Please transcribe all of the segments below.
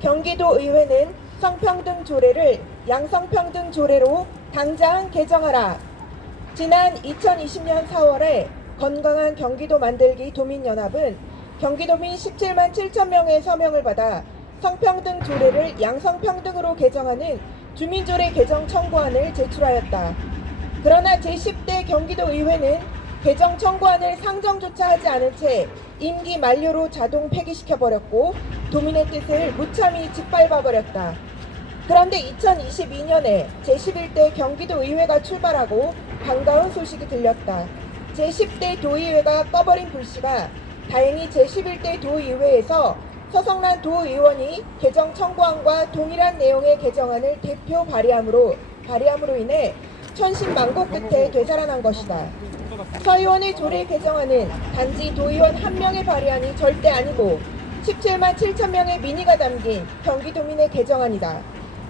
경기도의회는 성평등 조례를 양성평등 조례로 당장 개정하라. 지난 2020년 4월에 건강한 경기도 만들기 도민연합은 경기도민 17만 7천 명의 서명을 받아 성평등 조례를 양성평등으로 개정하는 주민조례 개정 청구안을 제출하였다. 그러나 제10대 경기도의회는 개정 청구안을 상정조차 하지 않은 채 임기 만료로 자동 폐기시켜버렸고 도민의 뜻을 무참히 짓밟아버렸다. 그런데 2022년에 제11대 경기도의회가 출발하고 반가운 소식이 들렸다. 제10대 도의회가 꺼버린 불씨가 다행히 제11대 도의회에서 서성란 도의원이 개정 청구안과 동일한 내용의 개정안을 대표 발의함으로 인해 천신만고 끝에 되살아난 것이다. 서 의원의 조례 개정안은 단지 도의원 한 명의 발의안이 절대 아니고 17만 7천 명의 민의가 담긴 경기도민의 개정안이다.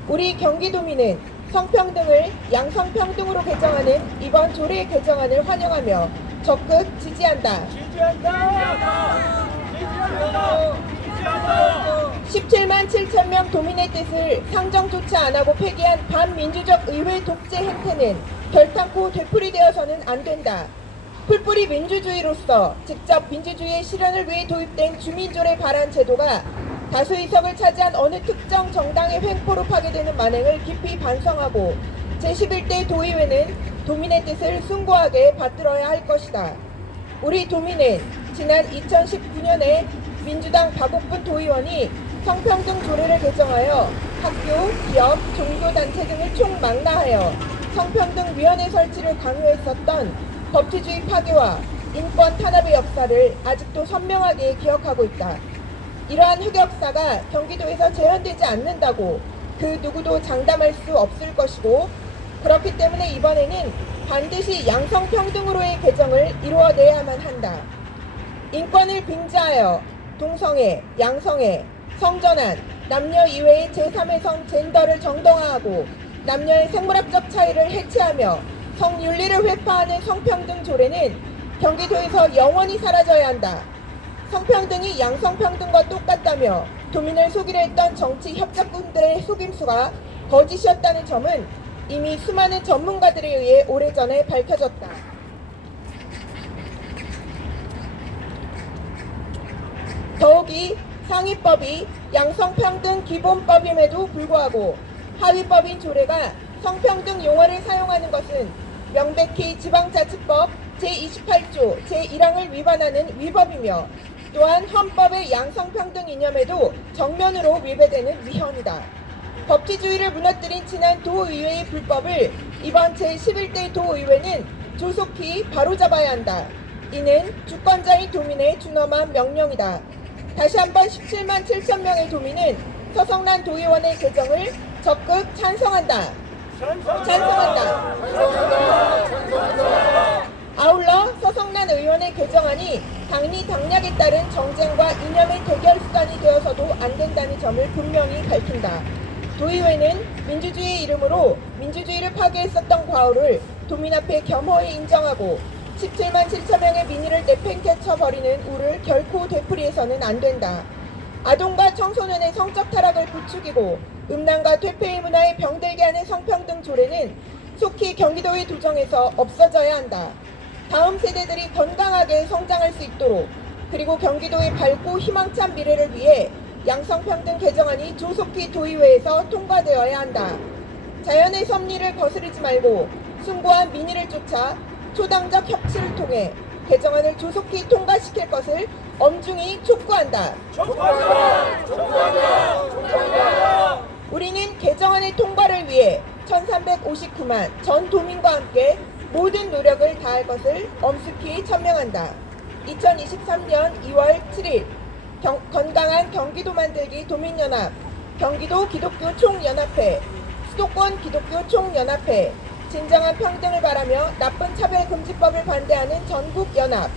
우리 경기도민은 성평등을 양성평등으으로 개정하는 이번 조례 개정안을 환영하며 적극 지지한다. 17만 7천 명 도민의 뜻을 상정조차 안하고 폐기한 반민주적 의회 독재 행태는 결탄코 되풀이되어서는 안된다. 풀뿌리 민주주의로서 직접 민주주의의 실현을 위해 도입된 주민조례 발안 제도가 다수의석을 차지한 어느 특정 정당의 횡포로 파괴되는 만행을 깊이 반성하고 제11대 도의회는 도민의 뜻을 숭고하게 받들어야 할 것이다. 우리 도민은 지난 2019년에 민주당 박옥분 도의원이 성평등 조례를 개정하여 학교, 기업, 종교단체 등을 총망라하여 성평등위원회 설치를 강요했었던 법치주의 파괴와 인권 탄압의 역사를 아직도 선명하게 기억하고 있다. 이러한 흑역사가 경기도에서 재현되지 않는다고 그 누구도 장담할 수 없을 것이고 그렇기 때문에 이번에는 반드시 양성평등으로의 개정을 이루어내야만 한다. 인권을 빙자하여 동성애, 양성애, 성전환, 남녀 이외의 제3의 성 젠더를 정당화하고 남녀의 생물학적 차이를 해체하며 성윤리를 회파하는 성평등 조례는 경기도에서 영원히 사라져야 한다. 성평등이 양성평등과 똑같다며 도민을 속이려 했던 정치 협작꾼들의 속임수가 거짓이었다는 점은 이미 수많은 전문가들에 의해 오래전에 밝혀졌다. 더욱이 상위법이 양성평등 기본법임에도 불구하고 하위법인 조례가 성평등 용어를 사용하는 것은 명백히 지방자치법 제28조 제1항을 위반하는 위법이며 또한 헌법의 양성평등 이념에도 정면으로 위배되는 위헌이다. 법치주의를 무너뜨린 지난 도의회의 불법을 이번 제11대 도의회는 조속히 바로잡아야 한다. 이는 주권자인 도민의 준엄한 명령이다. 다시 한번 17만 7천 명의 도민은 서성란 도의원의 개정을 적극 찬성한다. 아울러 서성란 의원의 개정안이 당리 당략에 따른 정쟁과 이념의 대결 수단이 되어서도 안 된다는 점을 분명히 밝힌다. 도의회는 민주주의의 이름으로 민주주의를 파괴했었던 과오를 도민 앞에 겸허히 인정하고 17만 7천 명의 민의를 내팽개쳐버리는 우를 결코 되풀이해서는 안 된다. 아동과 청소년의 성적 타락을 부추기고 음란과 퇴폐의 문화에 병들게 하는 성평등 조례는 속히 경기도의 도정에서 없어져야 한다. 다음 세대들이 건강하게 성장할 수 있도록 그리고 경기도의 밝고 희망찬 미래를 위해 양성평등 개정안이 조속히 도의회에서 통과되어야 한다. 자연의 섭리를 거스르지 말고 숭고한 민의를 쫓아 초당적 협치를 통해 개정안을 조속히 통과시킬 것을 엄중히 촉구한다. 우리는 개정안의 통과를 위해 1359만 전 도민과 함께 모든 노력을 다할 것을 엄숙히 천명한다. 2023년 2월 7일 건강한 경기도 만들기 도민연합, 경기도 기독교 총연합회, 수도권 기독교 총연합회, 진정한 평등을 바라며 나쁜 차별금지법을 반대하는 전국연합,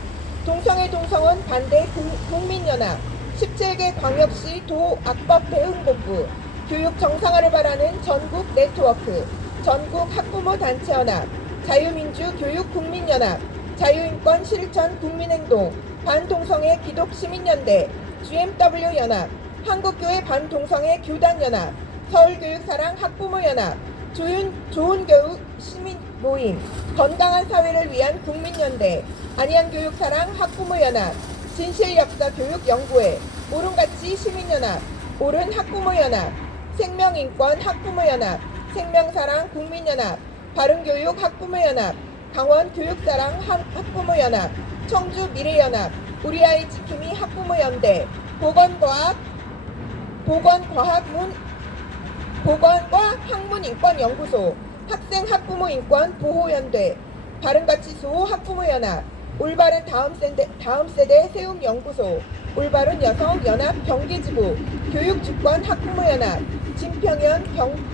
동성애 동성혼 반대 국민연합, 17개 광역시 도악법 대응본부, 교육 정상화를 바라는 전국 네트워크, 전국 학부모 단체연합, 자유민주교육국민연합, 자유인권 실천 국민행동, 반동성애 기독시민연대, GMW연합, 한국교회 반동성애 교단연합, 서울교육사랑 학부모연합, 좋은교육 시민모임, 건강한 사회를 위한 국민연대, 안양교육사랑 학부모연합, 진실역사교육연구회, 옳은가치 시민연합, 옳은 학부모연합, 생명인권 학부모연합, 생명사랑 국민연합, 바른교육 학부모연합, 강원교육사랑 학부모연합, 청주미래연합, 우리아이 지킴이 학부모연대, 보건과 학문인권연구소, 학생학부모인권 보호연대, 바른가치수호 학부모연합, 올바른 다음세대 세움연구소, 올바른 여성연합 경기지부, 교육주권 학부모연합, 진평연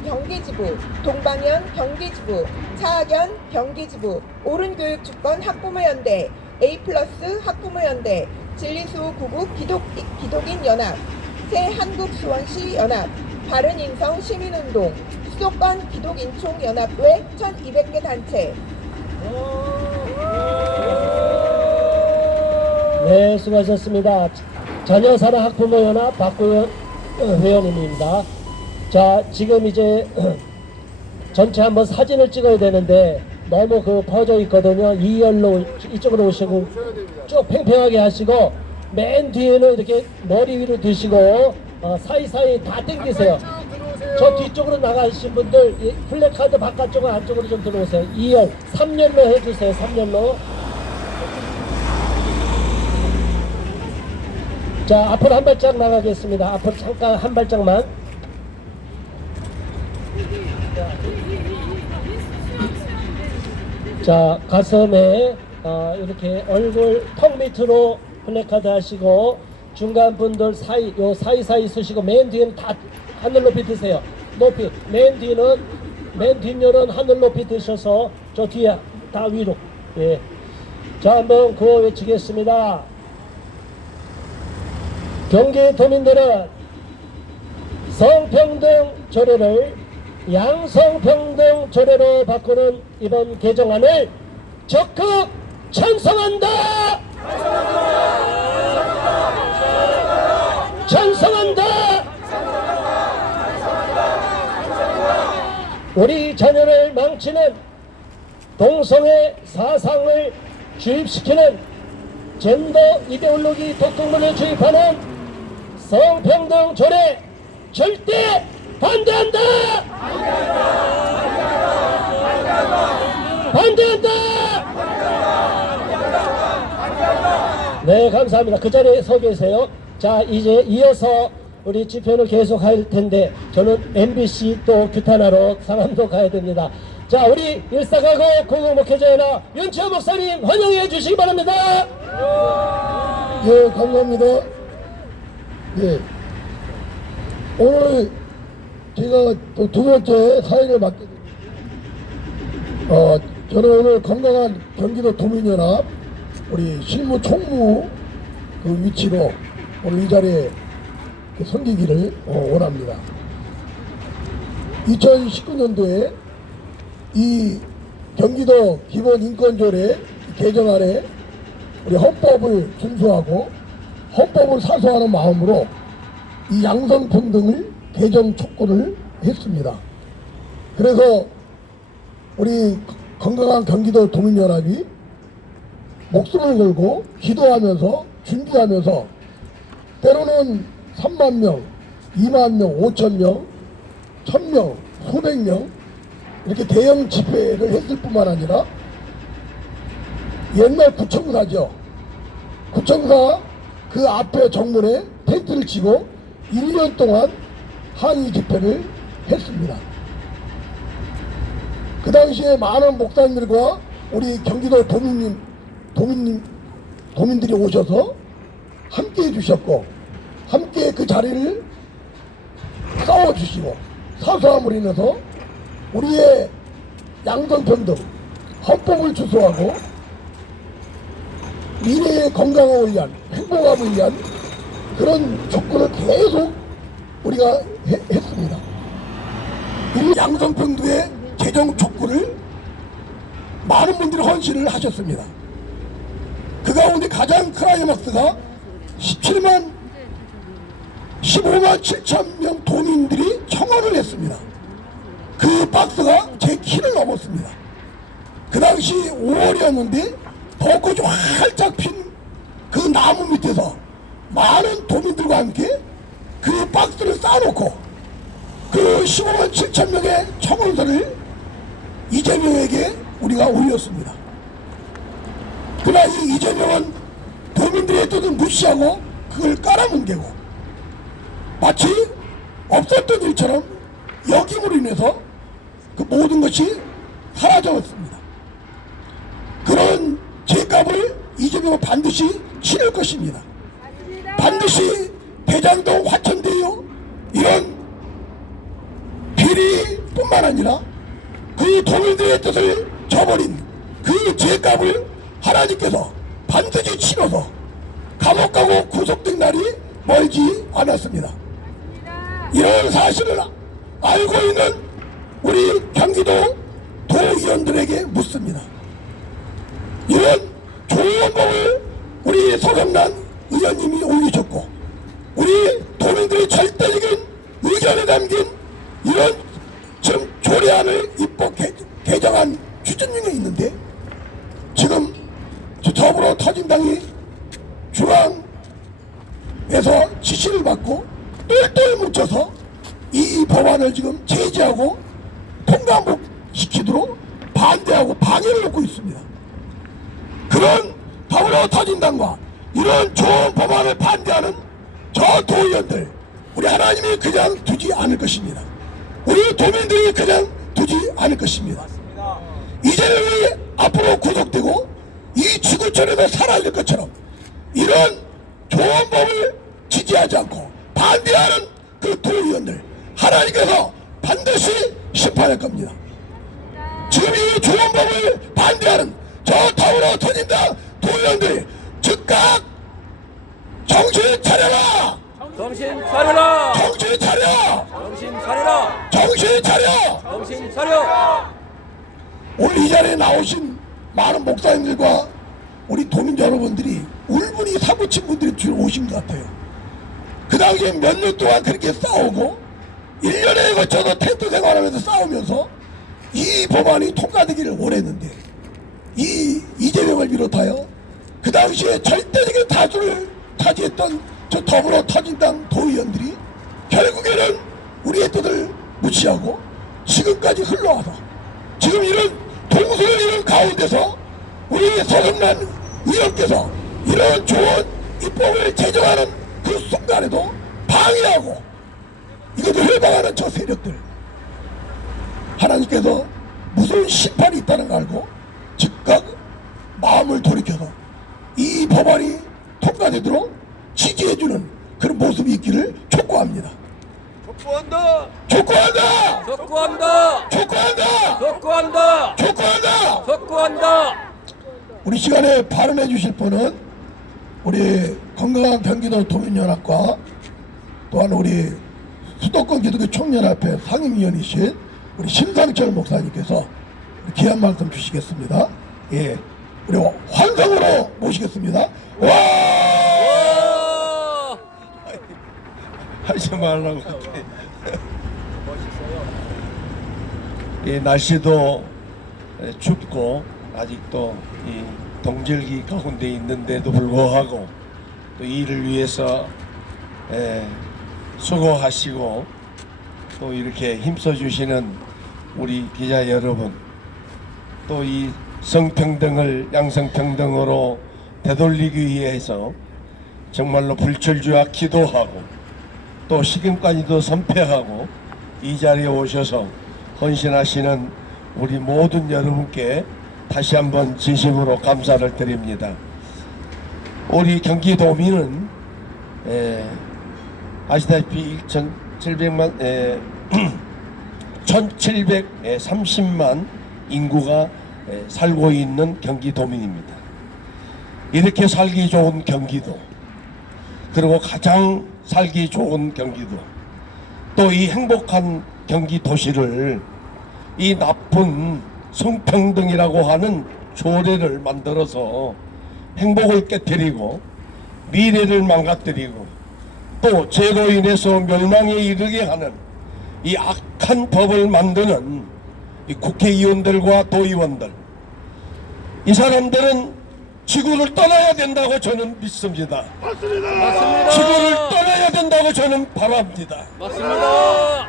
경기지부, 동방연 경기지부, 차학연 경기지부, 옳은교육주권 학부모연대, A+ 학부모연대, 진리수호 구국 기독인연합, 새한국수원시 연합, 바른인성 시민운동, 수도권 기독인총연합 외 1200개 단체. 네, 수고하셨습니다. 자녀사랑 학부모연합 박구현 회원님입니다. 자, 지금 이제 전체 한번 사진을 찍어야 되는데 너무 퍼져 있거든요. 2열로 이쪽으로 오시고 쭉 팽팽하게 하시고 맨 뒤에는 이렇게 머리 위로 드시고 사이사이 다 당기세요. 저 뒤쪽으로 나가신 분들 플래카드 바깥쪽은 안쪽으로 좀 들어오세요. 2열, 3열로 해주세요. 3열로. 자, 앞으로 한 발짝 나가겠습니다. 앞으로 잠깐 한 발짝만. 자, 가슴에 이렇게 얼굴 턱 밑으로 플래카드 하시고 중간 분들 사이사이 쓰시고 맨 뒤에는 다 하늘 높이 드세요. 높이. 맨 뒷열은 하늘 높이 드셔서 저 뒤에 다 위로. 예. 자, 한번 구호 외치겠습니다. 경기 도민들은 성평등 조례를 양성평등 조례로 바꾸는 이번 개정안을 적극 찬성한다! 찬성한다! 우리 자녀를 망치는 동성애 사상을 주입시키는 젠더 이데올로기 독극물을 주입하는 성평등 조례 절대 반대한다! 반대한다! 네, 감사합니다. 그 자리에 서 계세요. 자, 이제 이어서 우리 집회를 계속 할 텐데 저는 MBC 또 규탄하러 상암도 가야 됩니다. 자, 우리 일사가고 공동목회자연합 윤치현 목사님 환영해 주시기 바랍니다. 예, 감사합니다. 예. 오늘 제가 또 두 번째 사회를 맡게 됩니다. 저는 오늘 건강한 경기도 도민연합 우리 실무 총무 그 위치로 오늘 이 자리에 섬기기를 원합니다. 2019년도에 이 경기도 기본인권조례 개정안에 우리 헌법을 준수하고 헌법을 사수하는 마음으로 이 양성평등을 개정 촉구를 했습니다. 그래서 우리 건강한 경기도 도민연합이 목숨을 걸고 기도하면서 준비하면서 때로는 3만 명, 2만 명, 5천 명, 1000명, 수백 명 이렇게 대형 집회를 했을 뿐만 아니라 옛날 구청사죠. 구청사 그 앞에 정문에 텐트를 치고 1년 동안 항의 집회를 했습니다. 그 당시에 많은 목사님들과 우리 경기도 도민들이 오셔서 함께 해주셨고 함께 그 자리를 싸워주시고 사소함으로 인해서 우리의 양성평등 헌법을 주소하고 미래의 건강을 위한 행복함을 위한 그런 촉구를 계속 우리가 했습니다. 이 양성평등의 개정 촉구를 많은 분들이 헌신을 하셨습니다. 그 가운데 가장 클라이막스가 15만 7천 명 도민들이 청원을 했습니다. 그 박스가 제 키를 넘었습니다. 그 당시 5월이었는데 벚꽃이 활짝 핀 그 나무 밑에서 많은 도민들과 함께 그 박스를 쌓아놓고 그 15만 7천 명의 청원서를 이재명에게 우리가 올렸습니다. 그러나 이 이재명은 도민들의 뜻을 무시하고 그걸 깔아뭉개고 마치 없었던 일처럼 역임으로 인해서 그 모든 것이 사라져버렸습니다. 그런 죄값을 이재명은 반드시 치를 것입니다. 반드시 대장동 화천대유 이런 비리뿐만 아니라 그 도민들의 뜻을 저버린 그 죄값을 하나님께서 반드시 치러서 감옥 가고 구속된 날이 멀지 않았습니다. 이런 사실을 알고 있는 우리 경기도 도의원들에게 묻습니다. 이런 좋은 법을 우리 서성란 의원님이 올리셨고 우리 도민들의 절대적인 의견에 담긴 이런 지금 조례안을 입법 개정안 추진 중에 있는데 지금 더불어 터진당이 중앙에서 지시를 받고 똘똘 뭉쳐서 이 법안을 지금 제지하고 통과시키도록 반대하고 방해를 놓고 있습니다. 그런 더불어 터진당과 이런 좋은 법안을 반대하는 저 도의원들 우리 하나님이 그냥 두지 않을 것입니다. 우리 도민들이 그냥 두지 않을 것입니다. 이재명이 앞으로 구속되고 이 지구촌에서 사라질 것처럼 이런 좋은 법을 지지하지 않고 반대하는 그 도의원들 하나님께서 반드시 심판할 겁니다. 지금 이 좋은 법을 반대하는 저 더불어 터진다 도의원들이 즉각 정신 차려라! 정신 차려라! 정신 차려! 정신 차려라! 정신 차려! 정신 차려! 오늘 이 자리에 나오신 많은 목사님들과 우리 도민 여러분들이 울분이 사무친 분들이 주로 오신 것 같아요. 그 당시에 몇 년 동안 그렇게 싸우고 1년에 걸쳐서 텐트 생활하면서 싸우면서 이 법안이 통과되기를 원했는데 이 이재명을 비롯하여 그 당시에 절대적인 다수를 차지했던 저 더불어 터진당 도의원들이 결국에는 우리의 뜻을 무시하고 지금까지 흘러와서 지금 이런 동서를 이룬 가운데서 우리 서성란 의원께서 이런 좋은 입법을 제정하는 그 순간에도 방해하고 이것을 회방하는 저 세력들 하나님께서 무슨 심판이 있다는 걸 알고 즉각 마음을 돌이켜서 이 법안이 통과되도록 지지해주는 그런 모습이 있기를 촉구합니다. 촉구한다! 촉구한다! 촉구한다! 촉구한다! 촉구한다! 촉구한다! 촉구한다! 우리 시간에 발언해 주실 분은 우리 건강한 경기도 도민연합과 또한 우리 수도권 기독교 총연합회 상임위원이신 우리 심상철 목사님께서 귀한 말씀 주시겠습니다. 예, 우리 환성으로 모시겠습니다. 와! 와! 하지 말라고. 이 날씨도 춥고 아직도 이 동절기 가운데 있는데도 불구하고 또 이를 위해서 수고하시고 또 이렇게 힘써 주시는 우리 기자 여러분, 또 이 성평등을 양성평등으로 되돌리기 위해서 정말로 불철주야 기도하고 또 식음까지도 선패하고 이 자리에 오셔서 헌신하시는 우리 모든 여러분께 다시 한번 진심으로 감사를 드립니다. 우리 경기도민은 아시다시피 1730만 인구가 살고 있는 경기도민입니다. 이렇게 살기 좋은 경기도, 그리고 가장 살기 좋은 경기도, 또 이 행복한 경기 도시를 이 나쁜 성평등이라고 하는 조례를 만들어서 행복을 깨뜨리고 미래를 망가뜨리고 또 죄로 인해서 멸망에 이르게 하는 이 악한 법을 만드는 이 국회의원들과 도의원들, 이 사람들은 지구를 떠나야 된다고 저는 믿습니다. 맞습니다. 지구를 떠나야 된다고 저는 바랍니다. 맞습니다.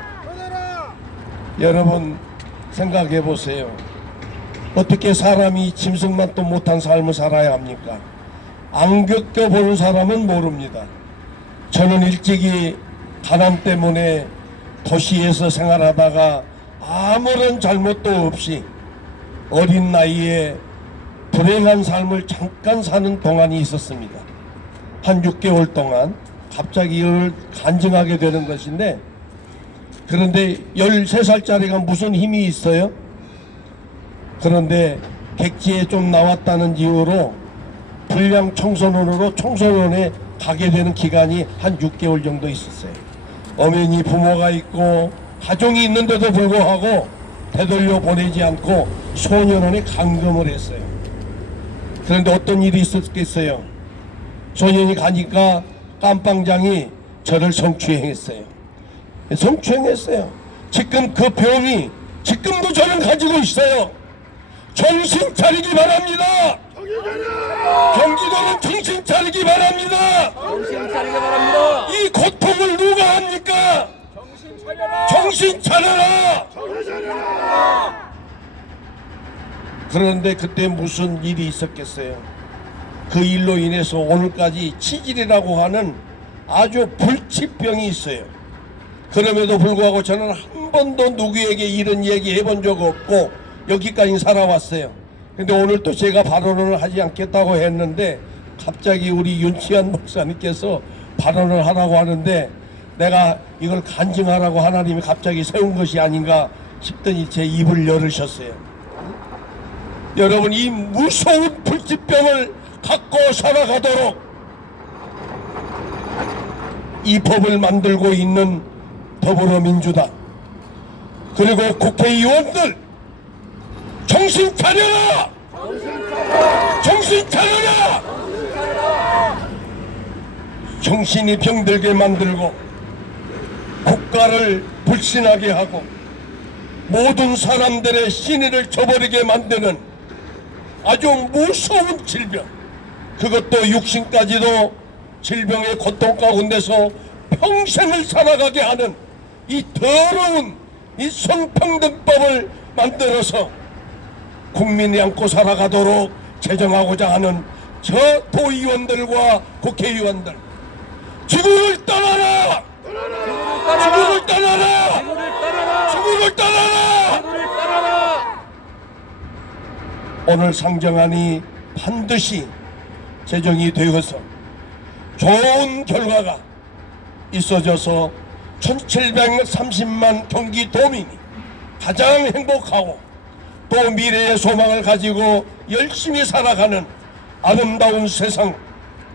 여러분 생각해 보세요. 어떻게 사람이 짐승만도 못한 삶을 살아야 합니까? 안 겪어보는 사람은 모릅니다. 저는 일찍이 가난 때문에 도시에서 생활하다가 아무런 잘못도 없이 어린 나이에 불행한 삶을 잠깐 사는 동안이 있었습니다. 한 6개월 동안 갑자기 이걸 간증하게 되는 것인데, 그런데 13살짜리가 무슨 힘이 있어요? 그런데 객지에 좀 나왔다는 이유로 불량 청소년으로 청소년에 가게 되는 기간이 한 6개월 정도 있었어요. 엄연히 부모가 있고 가정이 있는데도 불구하고 되돌려 보내지 않고 소년원에 감금을 했어요. 그런데 어떤 일이 있었겠어요? 소년이 가니까 깜빵장이 저를 성추행했어요. 성추행했어요. 지금 그 병이 지금도 저는 가지고 있어요. 정신 차리기 바랍니다. 경기도는 정신 차리기 바랍니다. 정신 차리기 바랍니다. 이 고통을 누가 합니까? 정신 차려라. 정신 차려라. 그런데 그때 무슨 일이 있었겠어요? 그 일로 인해서 오늘까지 치질이라고 하는 아주 불치병이 있어요. 그럼에도 불구하고 저는 한 번도 누구에게 이런 얘기 해본 적 없고 여기까지 살아왔어요. 근데 오늘 또 제가 발언을 하지 않겠다고 했는데 갑자기 우리 윤치환 목사님께서 발언을 하라고 하는데 내가 이걸 간증하라고 하나님이 갑자기 세운 것이 아닌가 싶더니 제 입을 열으셨어요. 여러분, 이 무서운 불치병을 갖고 살아가도록 이 법을 만들고 있는 더불어민주당 그리고 국회의원들 정신 차려라! 정신 차려라! 정신이 병들게 만들고 국가를 불신하게 하고 모든 사람들의 신의를 저버리게 만드는 아주 무서운 질병, 그것도 육신까지도 질병의 고통 가운데서 평생을 살아가게 하는 이 더러운 이 성평등법을 만들어서 국민이 안고 살아가도록 제정하고자 하는 저 도의원들과 국회의원들, 지구를 떠나라! 지구를 떠나라! 지구를 떠나라! 오늘 상정안이 반드시 제정이 되어서 좋은 결과가 있어져서 1730만 경기도민이 가장 행복하고 또 미래의 소망을 가지고 열심히 살아가는 아름다운 세상,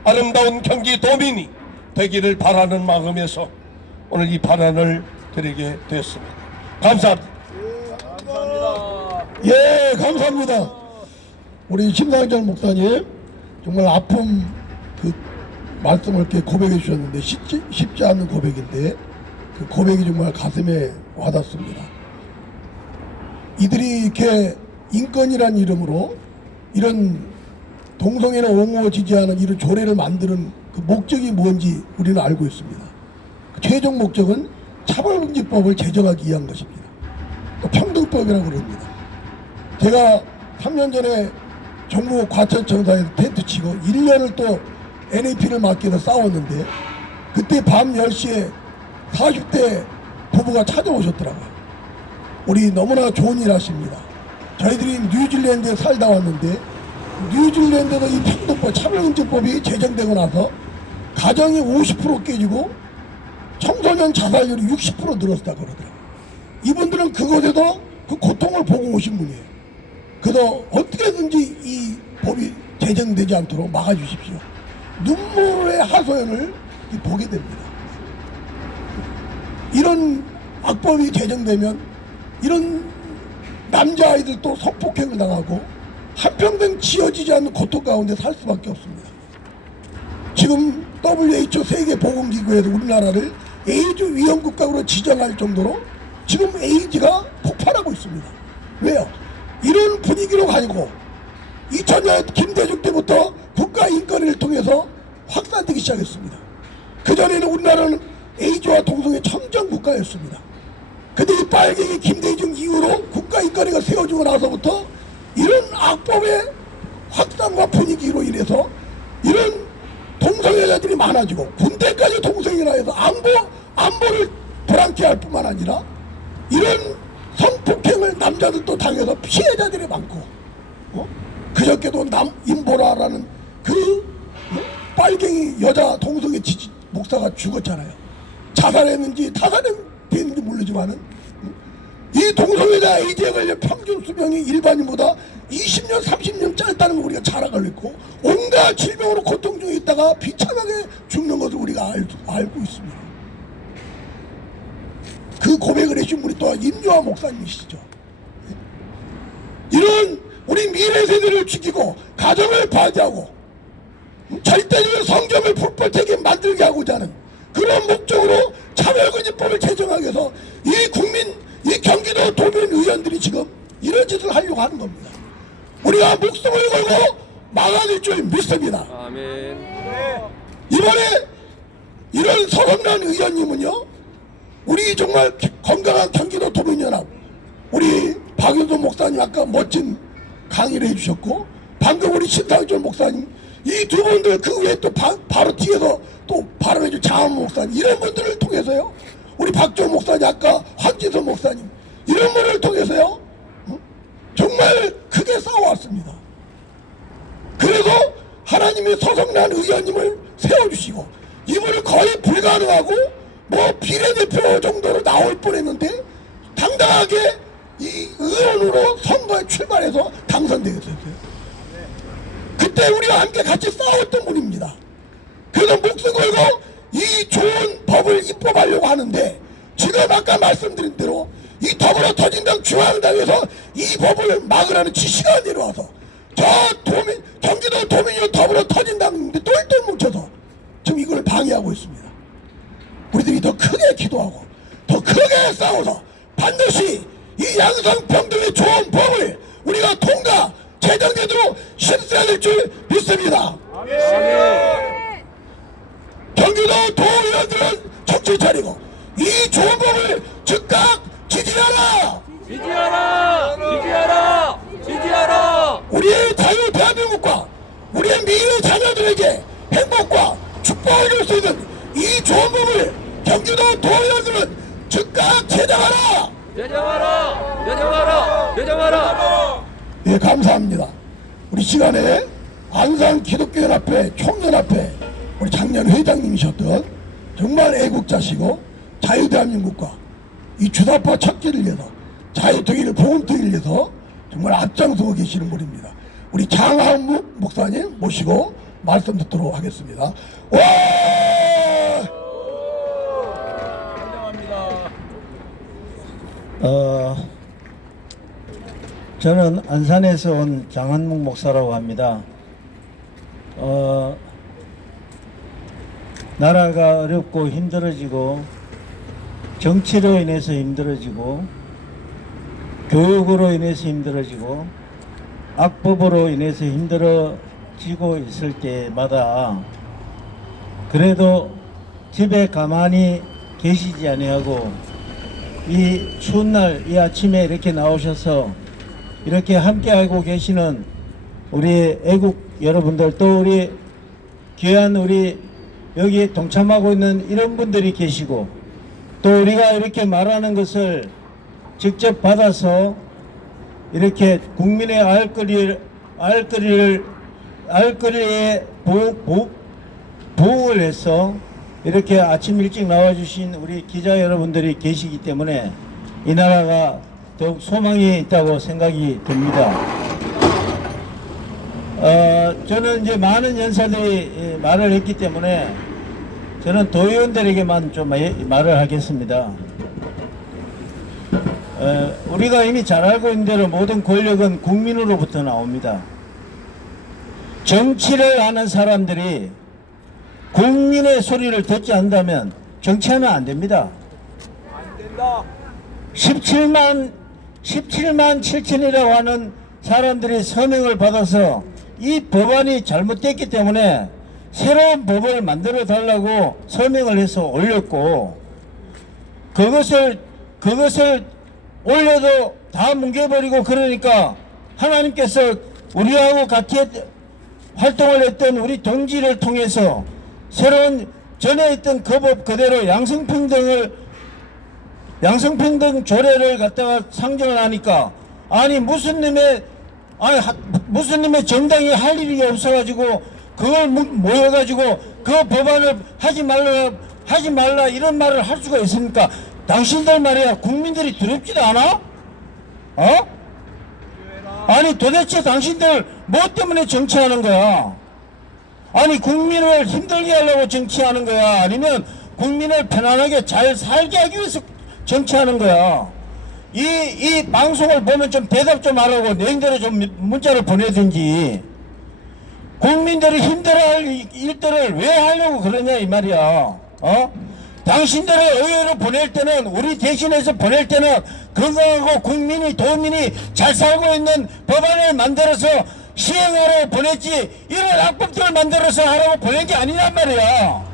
아름다운 경기도민이 되기를 바라는 마음에서 오늘 이 발언을 드리게 되었습니다. 감사합니다. 예, 감사합니다. 우리 심상정 목사님 정말 아픔 그 말씀을 이렇게 고백해 주셨는데 쉽지 않은 고백인데 그 고백이 정말 가슴에 와닿습니다. 이들이 이렇게 인권이라는 이름으로 이런 동성애나 옹호 지지하는 이런 조례를 만드는 그 목적이 뭔지 우리는 알고 있습니다. 그 최종 목적은 차별금지법을 제정하기 위한 것입니다. 또 평등법이라고 그럽니다. 제가 3년 전에 정부 과천청사에서 텐트 치고 1년을 또 NAP를 맡기 위해서 싸웠는데 그때 밤 10시에 40대 부부가 찾아오셨더라고요. 우리 너무나 좋은 일 하십니다. 저희들이 뉴질랜드에 살다 왔는데 뉴질랜드가 이 평등법, 차별금지법이 제정되고 나서 가정이 50% 깨지고 청소년 자살률이 60% 늘었다고 그러더라고요. 이분들은 그곳에도 그 고통을 보고 오신 분이에요. 그래서 어떻게든지 이 법이 제정되지 않도록 막아주십시오. 눈물의 하소연을 보게 됩니다. 이런 악법이 제정되면 이런 남자아이들도 성폭행을 당하고 한평생 지어지지 않는 고통 가운데 살 수밖에 없습니다. 지금 WHO 세계보건기구에서 우리나라를 에이즈 위험국가로 지정할 정도로 지금 에이즈가 폭발하고 있습니다. 왜요? 이런 분위기로 가지고 2000년 김대중 때부터 국가인권위를 통해서 확산되기 시작했습니다. 그전에는 우리나라는 에이즈와 동성애 청정국가였습니다. 근데 이 빨갱이 김대중 이후로 국가인권위가 세워지고 나서부터 이런 악법의 확산과 분위기로 인해서 이런 동성애자들이 많아지고 군대까지 동성애라 해서 안보를 불안케 할 뿐만 아니라 이런 성폭행을 남자들도 당해서 피해자들이 많고 그저께도 임보라라는 그 빨갱이 여자 동성애 지지 목사가 죽었잖아요. 자살했는지 타살했는지 모르지만은 이 동성애자 에이즈에 걸려 평균 수명이 일반인보다 20년 30년 짧다는 걸 우리가 잘 알고 있고 온갖 질병으로 고통 중에 있다가 비참하게 죽는 것을 우리가 알고 있습니다. 그 고백을 해주신 분이 또한 임요한 목사님이시죠. 이런 우리 미래 세대를 죽이고 가정을 파괴하고 절대적인 성경을 불법되게 만들게 하고자 하는 그런 목적으로 차별금지법을 제정하기 위해서 이 경기도 도민 의원들이 지금 이런 짓을 하려고 하는 겁니다. 우리가 목숨을 걸고 막아낼 줄 믿습니다. 아멘. 이번에 이런 서성란 의원님은요, 우리 정말 건강한 경기도 도민연합, 우리 박윤도 목사님 아까 멋진 강의를 해주셨고, 방금 우리 신상철 목사님, 이 두 분들 그 외에 또 바로 뒤에서 또 발언해준 장한 목사님, 이런 분들을 통해서요, 우리 박종 목사님, 아까 황진선 목사님, 이런 분을 통해서요, 정말 크게 싸워왔습니다. 그래서 하나님이 서성란 의원님을 세워주시고 이분을 거의 불가능하고 뭐 비례대표 정도로 나올 뻔했는데 당당하게 이 의원으로 선거에 출마해서 당선되었어요. 그때 우리와 함께 같이 싸웠던 분입니다. 그래서 목숨 걸고 이 좋은 법을 입법하려고 하는데 지금 아까 말씀드린 대로 이 더불어 터진당 중앙당에서 이 법을 막으라는 지시가 내려와서 저 경기도 도민이요 더불어 터진당인데 똘똘 뭉쳐서 지금 이걸 방해하고 있습니다. 우리들이 더 크게 기도하고 더 크게 싸워서 반드시 이 양성평등의 좋은 법을 우리가 통과 제정되도록 실천해야 될 줄 믿습니다. 경기도 도의원들은 정신 차리고 이 좋은 법을 즉각 지지하라! 지지하라! 지지하라! 지지하라! 우리의 자유 대한민국과 우리의 미래 자녀들에게 행복과 축복을 줄 수 있는 이 좋은 법을 경기도 도의원들은 즉각 제정하라! 제정하라! 제정하라! 제정하라! 예, 감사합니다. 우리 시간에 안산 기독교연합회 총연합회 우리 작년 회장님이셨던 정말 애국자시고 자유대한민국과 이 주사파 찾기를 위해서 자유통일을 보훈통일을 위해서 정말 앞장서고 계시는 분입니다. 우리 장한묵 목사님 모시고 말씀 듣도록 하겠습니다. 와! 저는 안산에서 온 장한묵 목사라고 합니다. 나라가 어렵고 힘들어지고 정치로 인해서 힘들어지고 교육으로 인해서 힘들어지고 악법으로 인해서 힘들어지고 있을 때마다 그래도 집에 가만히 계시지 아니하고 이 추운 날 이 아침에 이렇게 나오셔서 이렇게 함께하고 계시는 우리 애국 여러분들 또 우리 귀한 우리 여기 동참하고 있는 이런 분들이 계시고 또 우리가 이렇게 말하는 것을 직접 받아서 이렇게 국민의 알거리에 부응을 해서 이렇게 아침 일찍 나와주신 우리 기자 여러분들이 계시기 때문에 이 나라가 더욱 소망이 있다고 생각이 듭니다. 저는 이제 많은 연사들이 말을 했기 때문에 저는 도의원들에게만 좀 말을 하겠습니다. 우리가 이미 잘 알고 있는 대로 모든 권력은 국민으로부터 나옵니다. 정치를 하는 사람들이 국민의 소리를 듣지 않는다면 정치하면 안 됩니다. 17만 7천이라고 하는 사람들이 서명을 받아서 이 법안이 잘못됐기 때문에 새로운 법을 만들어 달라고 서명을 해서 올렸고, 그것을 올려도 다 뭉개버리고, 그러니까 하나님께서 우리하고 같이 활동을 했던 우리 동지를 통해서 새로운 전에 있던 그 법 그대로 양성평등 조례를 갖다가 상정을 하니까, 아니 무슨 놈의 정당이 할 일이 없어가지고 그걸 모여가지고 그 법안을 하지 말라 이런 말을 할 수가 있습니까? 당신들 말이야, 국민들이 두렵지도 않아? 아니 도대체 당신들 뭐 때문에 정치하는 거야? 아니 국민을 힘들게 하려고 정치하는 거야? 아니면 국민을 편안하게 잘 살게 하기 위해서 정치하는 거야? 이 방송을 보면 좀 대답 좀 하라고 내일대로 좀 문자를 보내든지. 국민들이 힘들어할 일들을 왜 하려고 그러냐 이 말이야. 당신들을 의회로 보낼 때는, 우리 대신해서 보낼 때는 건강하고 도민이 잘 살고 있는 법안을 만들어서 시행하라고 보냈지, 이런 악법들을 만들어서 하라고 보낸 게 아니란 말이야.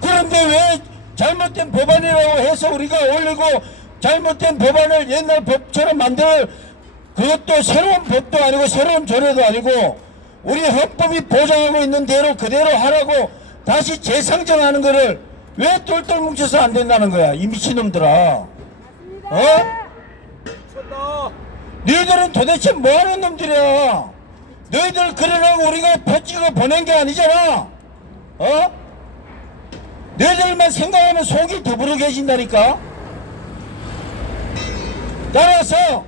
그런데 왜 잘못된 법안이라고 해서 우리가 올리고, 잘못된 법안을 옛날 법처럼 그것도 새로운 법도 아니고 새로운 조례도 아니고 우리 헌법이 보장하고 있는 대로 그대로 하라고 다시 재상정하는 거를 왜 똘똘 뭉쳐서 안 된다는 거야, 이 미친놈들아. 너희들은 도대체 뭐 하는 놈들이야? 너희들 그러라고 우리가 표 찍어 보낸 게 아니잖아. 너희들만 생각하면 속이 더부룩해진다니까. 따라서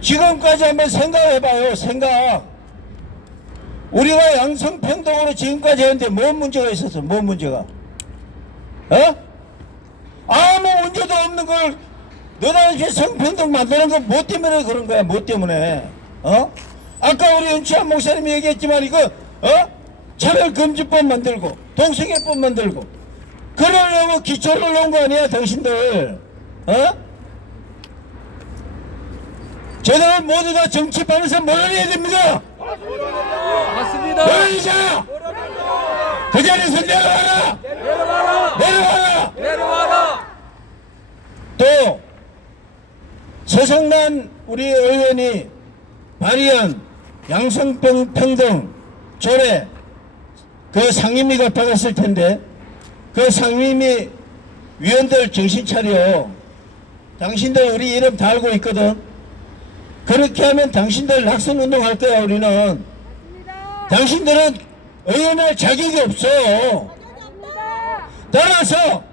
지금까지 한번 생각해봐요. 우리가 양성평등으로 지금까지 했는데 뭔 문제가 있었어? 뭔 문제가? 아무 문제도 없는 걸 너나 이렇게 성평등 만드는 거 뭐 때문에 그런 거야? 뭐 때문에? 아까 우리 은치한 목사님이 얘기했지만 이거 차별금지법 만들고 동성애법 만들고 그러려고 기초를 놓은 거 아니야 당신들? 저들 모두 다 정치판에서 몰아내야 됩니다. 맞습니다. 몰아내자. 그 자리에서 내려와라. 또 서성만 우리 의원이 발의한 양성평등 조례, 그 상임위가 받았을 텐데 그 상임위 위원들 정신 차려. 당신들 우리 이름 다 알고 있거든. 그렇게 하면 당신들 낙선운동 할 거야. 우리는. 당신들은 의원할 자격이 없어. 따라서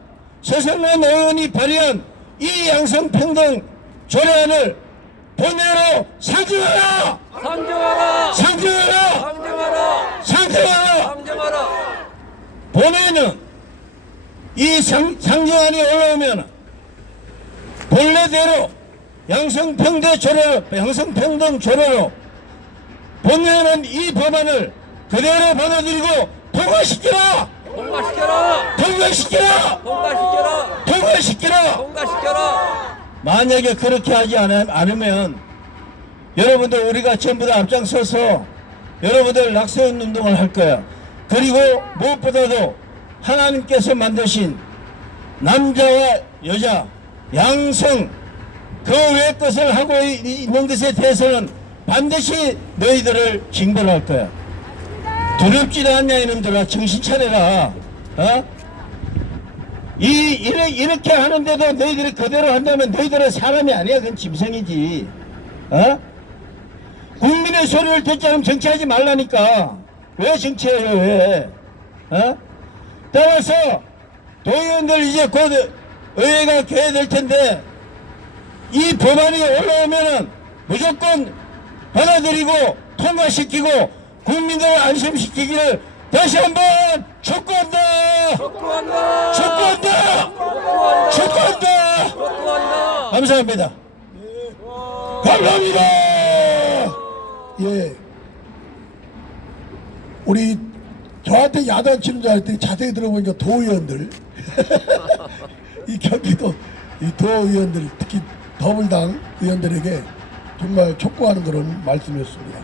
서성만 의원이 발의한 이 양성평등 조례안을 본회의로 상정하라. 본회의는 이 상정안이 올라오면 본래대로 양성평등 조례로 본회의는 이 법안을 그대로 받아들이고 통과시켜라. 만약에 그렇게 하지 않으면 여러분들 우리가 전부 다 앞장서서 여러분들 낙선 운동을 할 거야. 그리고 무엇보다도 하나님께서 만드신 남자와 여자 양성 그 외 것을 하고 있는 것에 대해서는 반드시 너희들을 징벌할 거야. 두렵지도 않냐 이놈들아. 정신 차려라. 이렇게 하는데도 너희들이 그대로 한다면 너희들은 사람이 아니야. 그건 짐승이지. 국민의 소리를 듣지 않으면 정치하지 말라니까. 왜 정치해요? 왜? 따라서 도의원들 이제 곧 의회가 개회될 텐데 이 법안이 올라오면은 무조건 받아들이고 통과시키고 국민들을 안심시키기를 다시 한번 촉구한다. 감사합니다. 감사합니다. 예. 우리 저한테 야단 치는 줄 알았더니 자세히 들어보니까 도의원들 이 경기도 이 도의원들 특히 더불당 의원들에게 정말 촉구하는 그런 말씀이었습니다.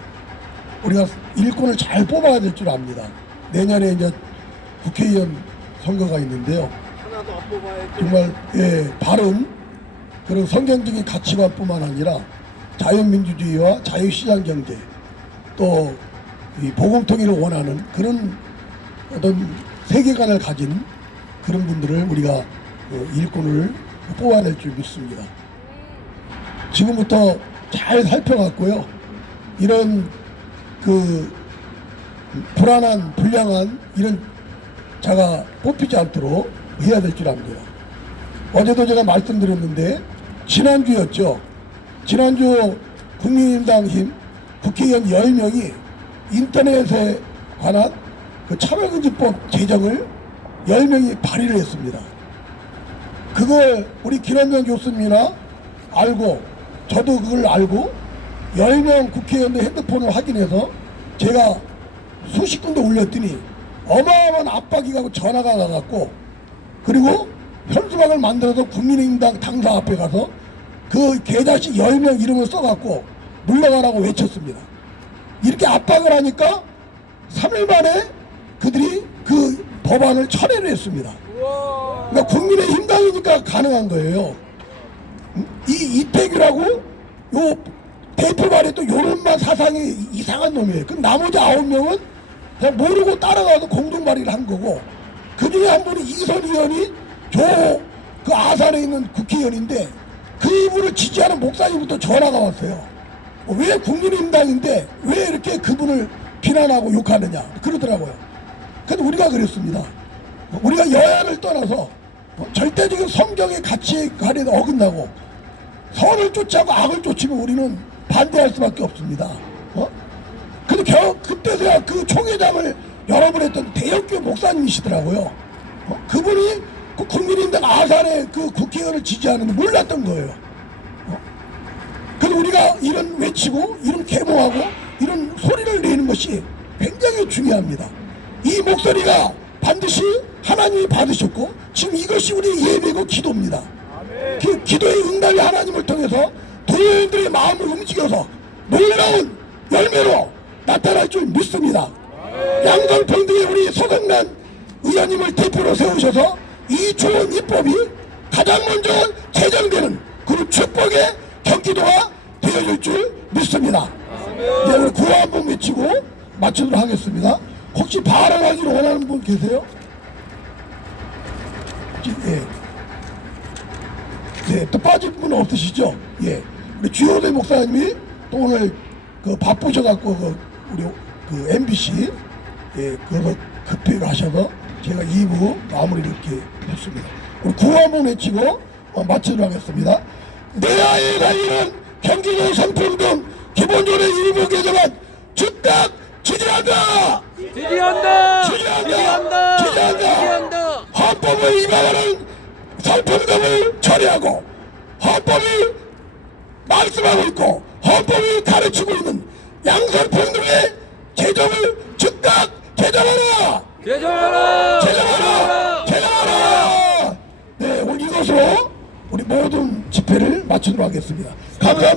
우리가 일꾼을 잘 뽑아야 될 줄 압니다. 내년에 이제 국회의원 선거가 있는데요. 정말 바른 그런 성경적인 가치관뿐만 아니라 자유민주주의와 자유시장경제 또 이 보공통일을 원하는 그런 어떤 세계관을 가진 그런 분들을 우리가 일꾼을 뽑아낼 줄 믿습니다. 지금부터 잘 살펴갖고요. 이런 그 불안한 불량한 이런 자가 뽑히지 않도록 해야 될 줄 압니다. 어제도 제가 말씀드렸는데 지난주였죠. 지난주 국민의힘당 힘 국회의원 10명이 인터넷에 관한 그 차별금지법 제정을 10명이 발의를 했습니다. 그걸 우리 김원장 교수님이나 알고 저도 그걸 알고 10명 국회의원들 핸드폰을 확인해서 제가 수십 군데 올렸더니 어마어마한 압박이 가고 전화가 나갔고 그리고 현수막을 만들어서 국민의힘당 당사 앞에 가서 그 계좌식 10명 이름을 써갖고 물러가라고 외쳤습니다. 이렇게 압박을 하니까 3일 만에 그들이 그 법안을 철회를 했습니다. 그러니까 국민의힘당이니까 가능한 거예요. 이 이태규라고 요 대표 말에 또 요런만 사상이 이상한 놈이에요. 그럼 나머지 9명은 그냥 모르고 따라가서 공동 발의를 한 거고 그 중에 한 분이 이선 의원이 그 아산에 있는 국회의원인데 그분을 지지하는 목사님부터 전화가 왔어요. 왜 국민의힘당인데 왜 이렇게 그분을 비난하고 욕하느냐 그러더라고요. 근데 우리가 그랬습니다. 우리가 여야를 떠나서 절대적인 성경의 가치관에 어긋나고 선을 쫓아고 악을 쫓으면 우리는 반대할 수밖에 없습니다. 근데 그때서야 그 총회장을 여러 번 했던 대형교 목사님이시더라고요. 그분이 그 국민의힘당 아산의 그 국회의원을 지지하는데 몰랐던 거예요. 그래서 우리가 이런 외치고 이런 계몽하고 이런 소리를 내는 것이 굉장히 중요합니다. 이 목소리가 반드시 하나님이 받으셨고 지금 이것이 우리 예배고 기도입니다. 그 기도의 응답이 하나님을 통해서 도의원들의 마음을 움직여서 놀라운 열매로 나타날 줄 믿습니다. 양성평등의 우리 서정란 의원님을 대표로 세우셔서 이 좋은 입법이 가장 먼저 제정되는 그런 축복의 경기도가 되어질 줄 믿습니다. 이제 우리 구호 한번 외치고 마치도록 하겠습니다. 혹시 발언하기를 원하는 분 계세요? 예. 네, 또 빠질 분 없으시죠? 예. 우리 주요대 목사님이 또 오늘 그 바쁘셔갖고 우리 그 MBC 예, 그거 급히 가셔서 제가 2부 마무리를 이렇게 했습니다. 우리 구호 한번 외치고 마치도록 하겠습니다. 내야에 달리는 경기도 성평등 기본조례 일부 개정안 즉각 지지한다! 지지한다! 지지한다! 지지한다! 헌법을 위반하는 성평등을 처리하고 헌법이 말씀하고 있고 헌법이 가르치고 있는 양성평등의 제정을 즉각 개정하라! 개정하라! 개정하라! 개정하라! 네, 오늘 이것으로 우리 모든 집회를 마치도록 하겠습니다. 감사합니다.